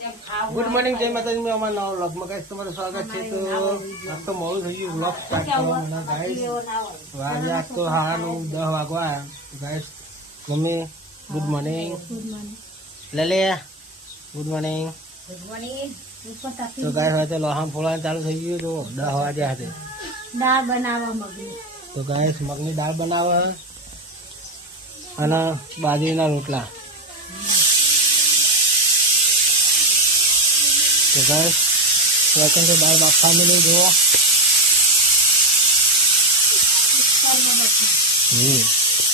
Good morning જય માતાજી મેં અમારા નવા વ્લોગમાં ગાઈસ તમારું સ્વાગત છે તો આજ તો મોડું થઈ ગયું વ્લોગ સ્ટાર્ટ કરવાના ગાઈસ આજે આજ તો હારાનું 10 વાગવા ગાઈસ મમ્મી ગુડ મોર્નિંગ લલે ગુડ મોર્નિંગ તો ગાઈસ હવે તો લોહામ ફોડવાનું ચાલુ થઈ ગયું તો 10 વાગ્યા હતા દાળ બનાવવા મગની તો ગાઈસ મગની દાળ બનાવે અને બાજરીના રોટલા તો ગાઈસ વેકન તો દાળ બાફા મેં જો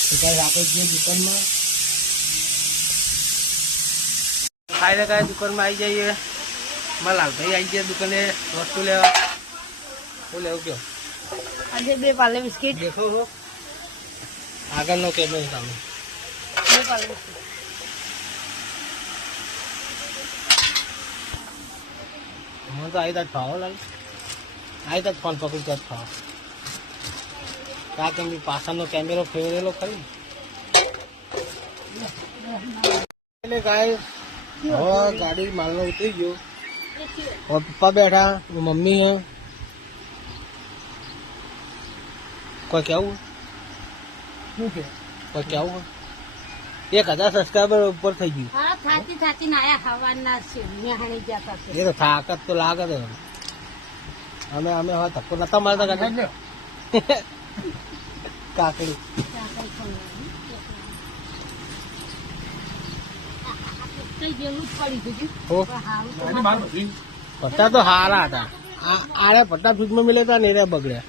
તો ગાઈસ આપણે જે દુકાનમાં ખાઈને ગાઈસ દુકાનમાં આવી જઈએ મલાલ ભાઈ આવી જાય દુકાને વસ્તુ લેવા શું લેવું કયો આજે 2 પાલે બિસ્કિટ દેખો છો આગળનો કેમેરો સામે 2 પાલે બિસ્કિટ મને તો આવી તાર ખાવો લાગે આવી તાર ફોન પકડી તાર ખાવો કારણ કે પાછળનો કેમેરો ફેરેલો ખરી એટલે ગાય હવે ગાડી માલનો ઉતરી ગયો હવે પપ્પા બેઠા મમ્મી હે કોઈ કેવું શું કે કોઈ કેવું 1000 સબસ્ક્રાઈબર ઉપર થઈ ગયું હા થાતી નાયા હવાના છે નિહાણી જતા છે એ તો થાકત તો લાગે તો અમે હવે ધક્કો નતા મારતા કાકા કાકડી કઈ જેવું જ પડી ગયું હો પટ્ટા તો હારા હતા આરે પટ્ટા ફ્રીજમાં મિલે હતા ને એ બગડ્યા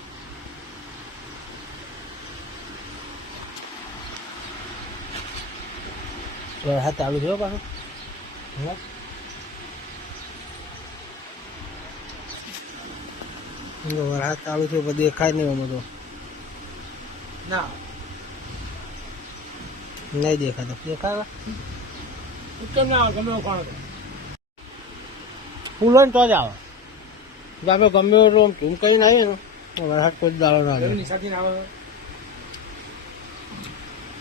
વરસાદ ચાલુ થયો પાછું વરસાદ ચાલુ થયો પણ દેખાય નહીં અમે તો ના નહીં દેખાતો દેખાય કેમ ના આવે ગમે કોણ ફૂલો ને તો જ આવે આપણે ગમે એટલું આમ ઝૂમ કરીને આવીએ ને વરસાદ કોઈ દાડો ના આવે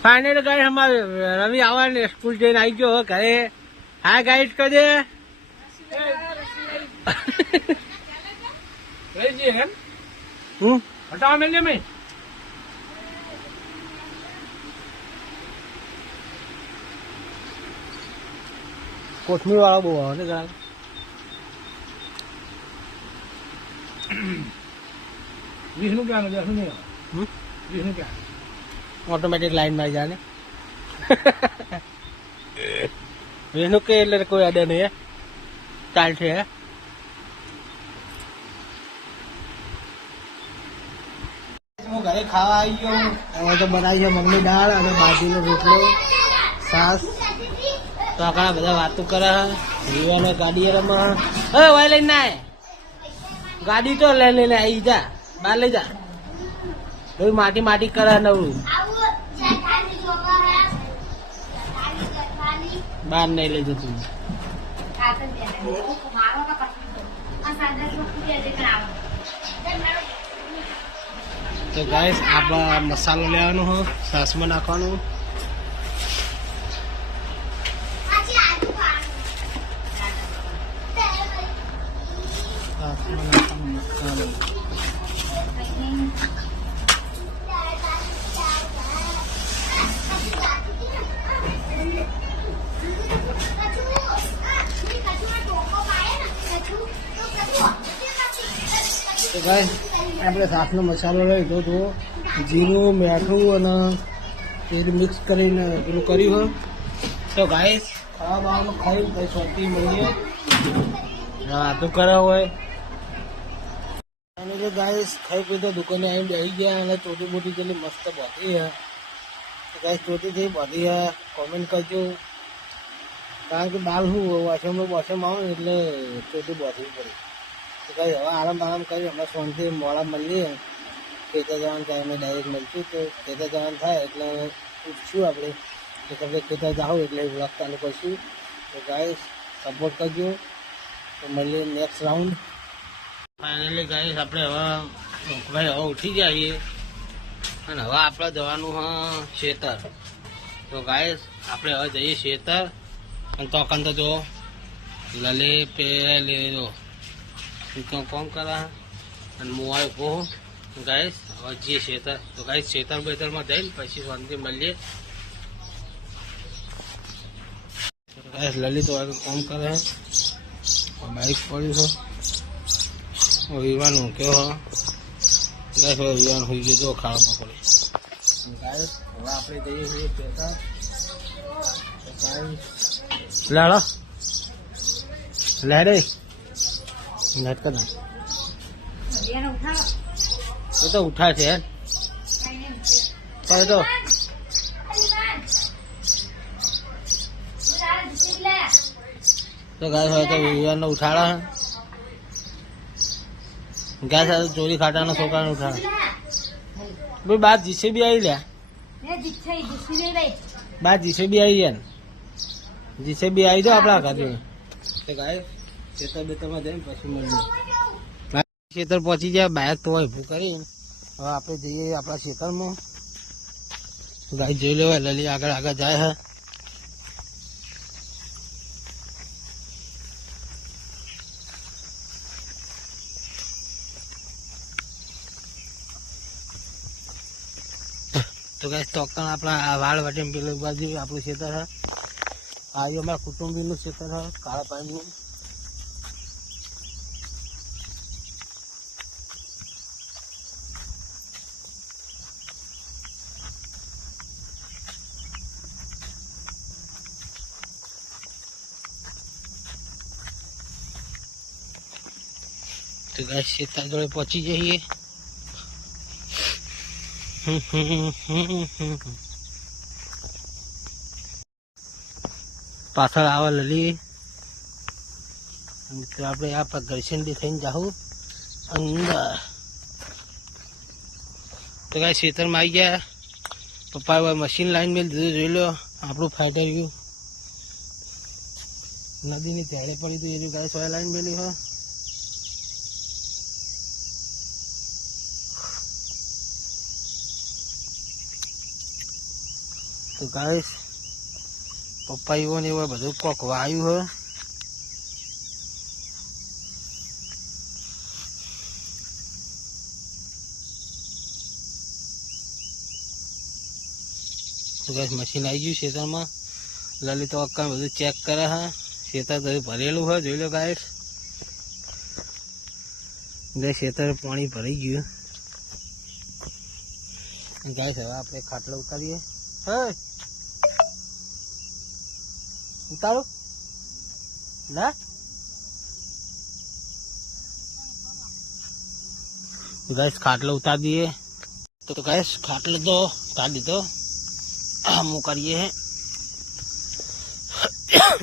ફાઇનલ ગાઈડ અમારે રવિ આવવાને સ્કૂલ જઈને આવી ગયો ઘરે હા ગાઈડ કરજે કોથમીર વાળો બહુ આવે ને ગાય વિષ્ણુ ક્યાં વિષ્ણુ ક્યાં ઓટોમેટિક લાઈન માં જાય ને વિષ્ણુ કે એટલે કોઈ અડે નહીં ચાલશે હું ઘરે ખાવા આવી ગયો હવે તો બનાવી છે મગની દાળ અને બાજરીનો રોટલો છાસ તો આખા બધા વાતો કરે રીવાને ગાડી રમે હવે વાય લઈને ના ગાડી તો લઈને આવી જા બહાર લઈ જા એવું માટી કરે નવું બહાર નહીં લઈ જતું તો ગાઈસ આપણા મસાલો લેવાનો હોય સાસમાં નાખવાનું તો ગાઈસ આપણે સાસનો મસાલો લઈ તો જીરું મીઠું અને એ મિક્સ કરીને પેલું કર્યું હોય તો ગાઈસ ખાવા બાવાનું ખાઈ પછી સોટી મળીએ વાતું કરે હોય અને જો ગાઈસ ખાઈ પી તો દુકાને આવીને બેસી ગયા અને ચોટી બોટી જેટલી મસ્ત બધી હે ગાઈસ ચોટી થઈ બધી હે કોમેન્ટ કરજો કારણ કે બાલ હું વોશમ આવું એટલે ચોટી બોધવી પડે તો કઈ હવે આરામ કરી હમણાં સોનથી મોડા મળીએ ખેતર જવાનું થાય અમે ડાયરેક્ટ મળશું તો ખેતર જવાનું થાય એટલે ઉઠશું આપણે તો તમે ખેતર જાઓ એટલે વ્લોગ ચાલુ કરશું તો ગાઈસ સપોર્ટ કરજો તો મળીએ નેક્સ્ટ રાઉન્ડ ફાઇનલી ગાઈસ આપણે હવે ભાઈ હવે ઉઠી જઈએ અને હવે આપણે જવાનું હા ખેતર તો ગાઈસ આપણે હવે જઈએ ખેતર અને તો જો लले पे ले लो तो कौन करा અને મોવાય કો ગાઈસ હવે જે ખેતર તો ગાઈસ ખેતર બેતરમાં જઈને પછી શાંતિ મળીએ ગાઈસ લલિત વાળો કામ કરે બાઈક પડ્યું છે વિવાન કેવો ગાઈસ વિવાન હોઈ ગયો તો ખાવા પડે ગાઈસ હવે આપણે જઈએ છીએ ખેતર લાડો લાડે નેટ કર ये तो उठा थे पर तो गाय है तो विवान ने उठाड़ा है गाय से चोरी खाटा ना सोका ने उठाड़ा भाई बात जिसे भी आई लिया बात जिसे भी आई है जिसे भी आई तो अपना कर तो गाय खेतर बेतर में जाए पशु मिल ખેતર પહોંચી જાય બાઇક તો ઊભું કરી હવે આપણે જઈએ આપણા ખેતરમાં ગાય જોઈ લેવાય લલી આગળ આગળ જાય હે તો ગાય ચોક્કસ આપણા વાળ વાટી પેલી બાજુ આપણું ખેતર હે આ અમારા કુટુંબીનું ખેતર હે કાળા પાણીનું तो गाइस खेतर जोड़े पहुंची जाइए पाछळ आवा लली मित्र આપણે આ પર દર્શન થઈને જાઉં અંદર તો ગાઈસ ખેતરમાં આવી ગયા પપ્પા મશીન લાઈન મેલ દીધું જોઈ લો આપણું ફાઈટર ગયું નદીની ઝાડે પડી દીધું ગાઈસ ઓઇલ લાઈન મેલી હોય तो गाइस पप्पाईओ ने वो બધું કોક વાયું હે તો ગાઈસ મશીન આવી ગયું ખેતરમાં લલિત અક્કા બધું ચેક કરે હે ખેતર તો ભરેલું હે જોઈ લો ગાઈસ જે ખેતર પાણી ભરી ગયું ગાઈસ હવે આપણે ખાટલો ઉતારીએ હે उतारो ना गैस खाटलो उतार दिए तो गैस खाटलो तो उतार दी तो हम करिए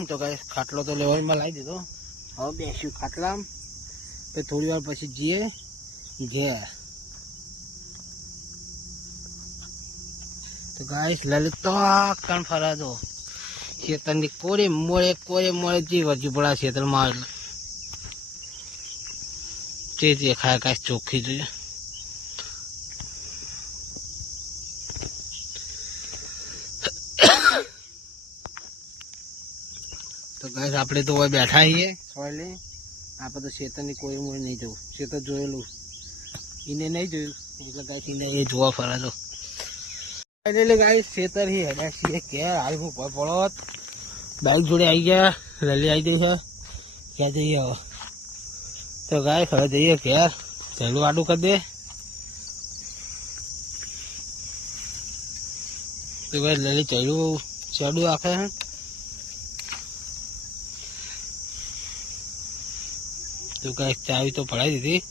तो गैस खाटलो तो लेवल में लाई दीधो हम बेसू खाटला पे थोड़ी वार पछी जीए घे तो गैस ललित तो कन फरा दो ખેતર ની કોરે મોડે જે વજુપડા ખેતર માં જે દેખાય કાંઈ ચોખ્ખી જોઈએ તો ગાઈસ આપણે તો હવે બેઠા છીએ સોયલે આપણે તો ખેતર ની કોઈ મોડે નહીં જવું ખેતર જોયેલું એને નહીં જોયું એટલે ગાઈસ એને એ જોવા ફરા દો એટલે ગાઈસ ખેતર ही है છીએ કે હાલ હું પડત બાઈક જોડે આવી ગયા લલી આવી ગઈ છે ક્યાં જઈએ હવે તો ગાઈસ હવે જઈએ ઘેર ચાલુ આડું કરી દે તો ગાઈસ લલી ચાડું આખે તો ગાઈસ ચાવી તો પડાવી દીધી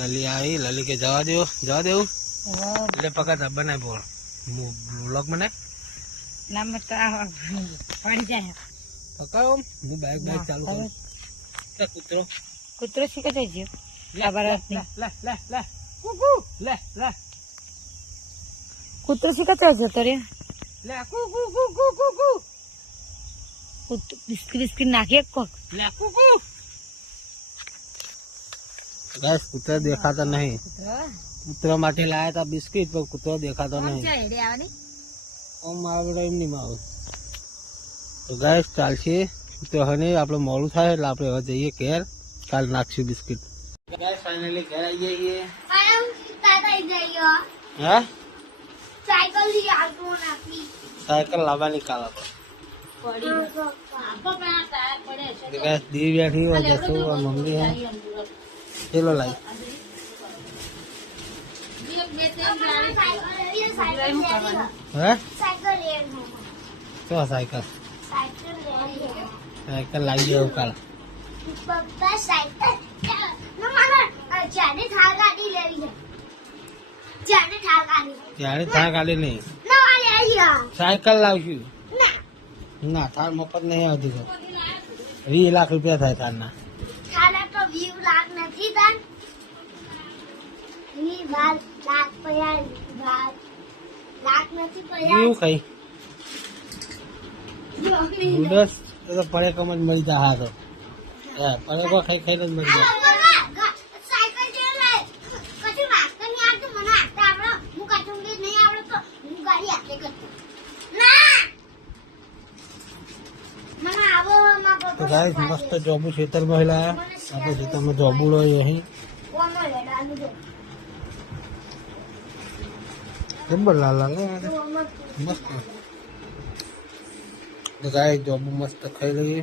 લલી આવી લલી કે જવા દેવું ले पका था बनाए बोल व्लॉग बनाए ना मत पड़ जाए पकाओ मैं बाइक चालू करूं क्या कुतरो सीख जाइए ले कुकू ले कुतरो सीख जाइए तो रे ले कुकू बिस्किट नाखे को ले कुकू गाइस कुत्ता देखाता नहीं कुतरा માટે લાયા હતા બિસ્કિટ પર કૂતરો દેખાતો નહીં ઓમ મારા બેટા એમ નહીં માવ તો ગાઈસ ચાલશે તો હવે આપણે મોડું થાય એટલે આપણે હવે જઈએ ઘેર. કાલ નાખશું બિસ્કિટ. ફાઇનલી ઘેર આવી જઈએ. હા સાયકલ લાવવાની કાલ આપણે. દી બેઠી હોય જશું મમ્મી હે ચલો લાવી હે તો સાયકલ સાયકલ લાવી દઉં કાલ. ત્યારે થાર કાઢી નહીં સાયકલ લાવશું. ના થાર મફત નહીં આવતી તો 20 લાખ રૂપિયા થાય થારના. એવું કઈ નૂડલ્સ તો પડેકમ જ મળી જાય. હા તો પડેકો ખાઈ ખાઈને જ મળી જાય. તો ગાઈસ મસ્ત જોબુ ખેતરમાં હેલા આપણે ખેતરમાં જોબુ લો અહીં જબર લાલ લાલ મસ્ત. તો ગાઈસ જોબુ મસ્ત ખાઈ લઈએ.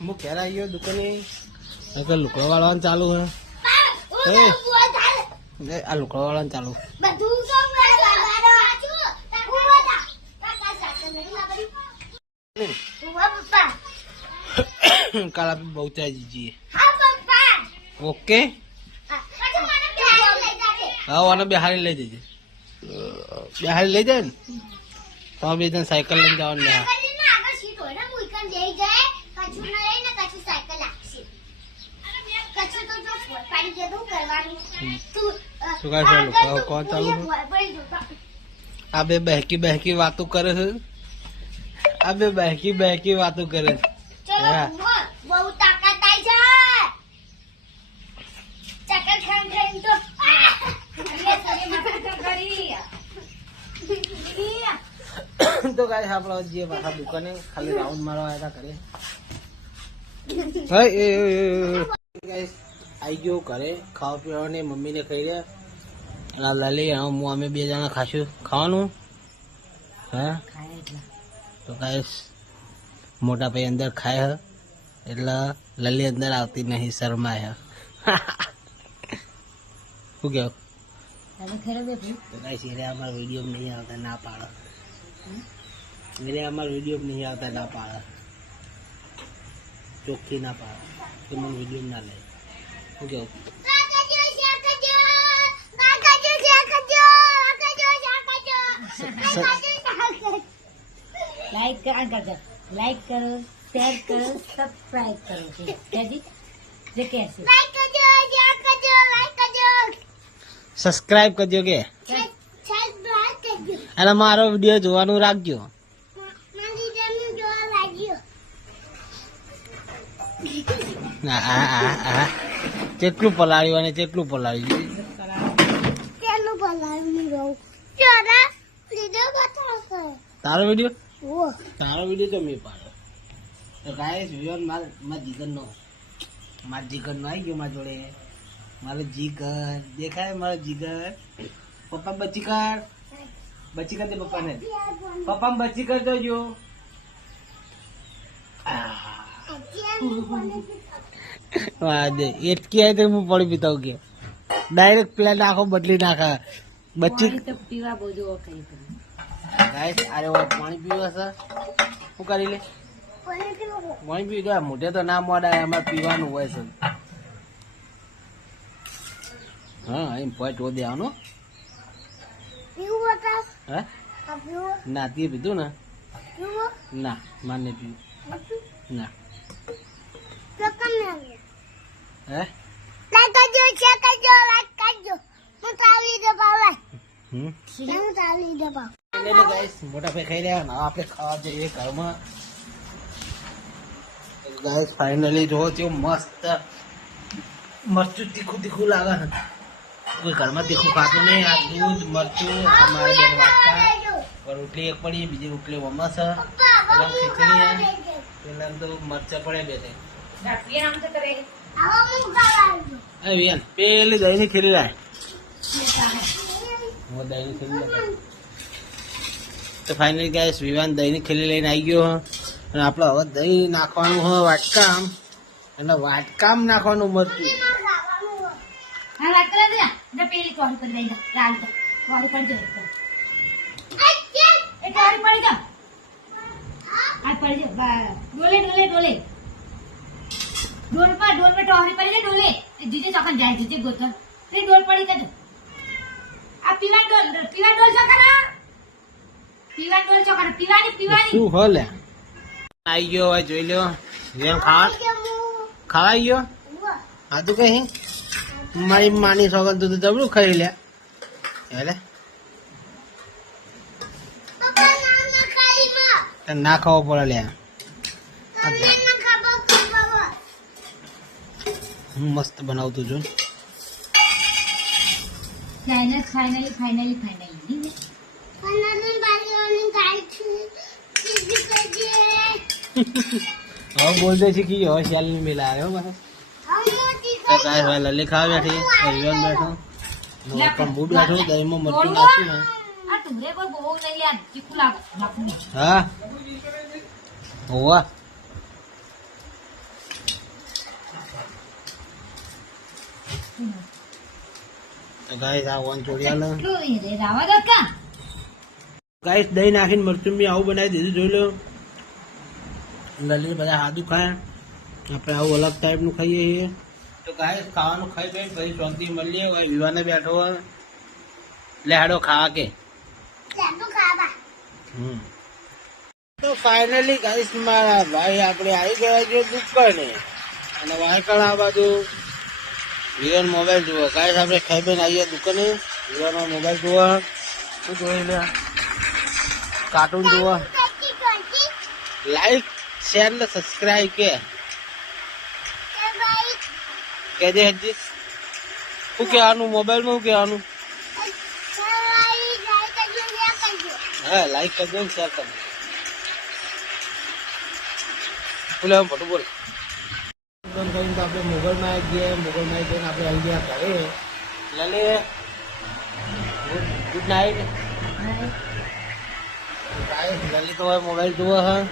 હું ઘેર આવી ગયો દુકાને. લુકડા વાળવાનું ચાલુ હે. આ લુકડા વાળવાનું ચાલુ કાલ આપણે બહુ ચાઈ જઈએ. ઓકે હા આને બિહારી લઈ જજે. બિહારી લઈ જાય ને તો બે જણ સાયકલ લઈને જવાનું. કોણ ચાલુ આ બે બહેકી બહેકી વાતો કરે છે. આ બે બહેકી બહેકી વાતો કરે છે. તો ગાઈસ આપણે જે પાછા દુકાને ખાલી રાઉન્ડ મારવા આવ્યા ઘરે. ગાઈસ આવી ગયો ઘરે ખાવા પીવાની મમ્મીને ખાઈ રહ્યા. લલી હું અમે બે જણા ખાશું ખાવાનું. હા તો ગાઈસ મોટા ભાઈ અંદર ખાય હ એટલે લલી અંદર આવતી નહીં શરમાય. શું કેવું? તો ગાઈસ એને અમારા વિડીયો નહીં આવતા ના પાડે. એને અમારા વિડીયો નહીં આવતા ના પાડે. ચોખ્ખી ના પાડે કે મને વિડીયો ના લે. શું કેવું? लाइक करो, लाइक करो, शेयर करो, सब्सक्राइब करो. कैसी? ये कैसे? लाइक करजो, शेयर करजो, लाइक करजो. સબસ્ક્રાઇબ કરજો કે અને મારો વિડીયો જોવાનું રાખજો. કેટલું પલાળ્યું અને કેટલું પલાળ્યું. તારો વિડીયો તો મેં પાડ્યો. તો ગાઈસ વિડીયો મારા જીગર નો આવી ગયો મારા જોડે. મારો જીગર દેખાય. મારો જીગર. પપ્પા બચી કર દે પપ્પાને. પપ્પા બચી કર દેજો. હા દે એટકી આવી તો હું પાણી પીતા કે ડાયરેક્ટ પેલા નાખો બદલી નાખા બચ્ચી પાણી તો પીવા બહુ જોવો કઈ પણ. ગાઈસ અરે વા પાણી પીવા છે શું કરી લે પાણી પી ગયા મોઢે તો ના મોડાય અમારે પીવાનું હોય છે હા એમ પોઈન્ટ હો દેવાનો હે ના તે પીધું ને ના માર નહીં પીવું ના હે મોટા ભાઈ ખાઈ રહ્યા ના આપણે ખાવા જઈએ ઘરમાં ગાઈસ ફાઇનલી જો તેવું મસ્ત મરચું તીખું તીખું લાગે ને કોઈ ઘરમાં તીખું ખાતું નહીં આ દૂધ મરચું અમારે બે વાટકા રોટલી એક પડી બીજી રોટલી વમસ પેલા ખીચડી પેલા તો મરચા પડે બે તે પેલી દહીં ની ખીરી લાય દહીં ની ખીરી લાય તો ફાઇનલી ગાઈસ વિવાન દહીં ની ખીરી લઈને આવી ગયો અને આપણે હવે દહીં નાખવાનું હોય વાટકામ અને વાટકામ નાખવાનું મરચું હા વાત કરે ને ને પેલી ટોરી કરી દઈ ગાલ તો ટોરી કરી દે એ ટોરી પડી ગયો આ પડી ગયો ડોલે ડોલે ડોલે ડોલ પર ટોરી પડી ગઈ ડોલે જીજે ચોકન જાય જીજે ગોતર તે ડોલ પડી ગયો આ પીવા ડોલ ચોકન પીવાની શું હોલે આવી ગયો હોય જોઈ લ્યો જેમ ખાવાઈ ગયો હા તું કઈ મારી માની સોગન તું જબરું ખાઈ લે એટલે ના ખાવો પડે લે હું મસ્ત બનાવતું છું ફાઇનલી હવે બોલ દે છે કે હવે શાલ ની મિલા આવ્યો બસ તો કાંઈ હવે લલી ખાવા બેઠી વિવાન બેઠો પણ બુટ બેઠો દહીંમાં મરચું નાખ્યું ને આ તુમરે પર બહુ નહીં યાર ચીકુ લાગુ હા હોવા ગાઈસ આ વન ચોડિયાલો ગાઈસ દહીં નાખીને મરચું બી આવું બનાવી દીધું જોઈ લો લલી બધા સાદું ખાય આપણે આવું અલગ ટાઈપનું ખાઈએ છીએ તો ગાઈસ ખાવાનું ખાઈ ખાઈ પછી શાંતિ મળીએ હોય વિવાને બેઠો હોય એટલે હાડો ખાવા કે તો ફાઇનલી ગાઈસ મારા ભાઈ આપણે આવી ગયા છે દુકાને અને વાયકણ આ બાજુ વિવાન મોબાઈલ જુઓ ગાઈસ આપણે ખાઈ પીને આવીએ દુકાને વિવાનો મોબાઈલ જુઓ શું જોઈ લે કાર્ટૂન જુઓ લાઈક શેર ને સબસ્ક્રાઈબ કે દે હજી શું કહેવાનું મોબાઈલમાં શું કહેવાનું હા લાઈક કરજો ને શેર કરજો બોલે ફોટું બોલ કરીને આપણે મોગલમાં આવી ગયા મોગલમાં જઈને આપણે આવી ગયા ઘરે લલે ગુડ નાઇટ લલિત હોય મોબાઈલ જુઓ હા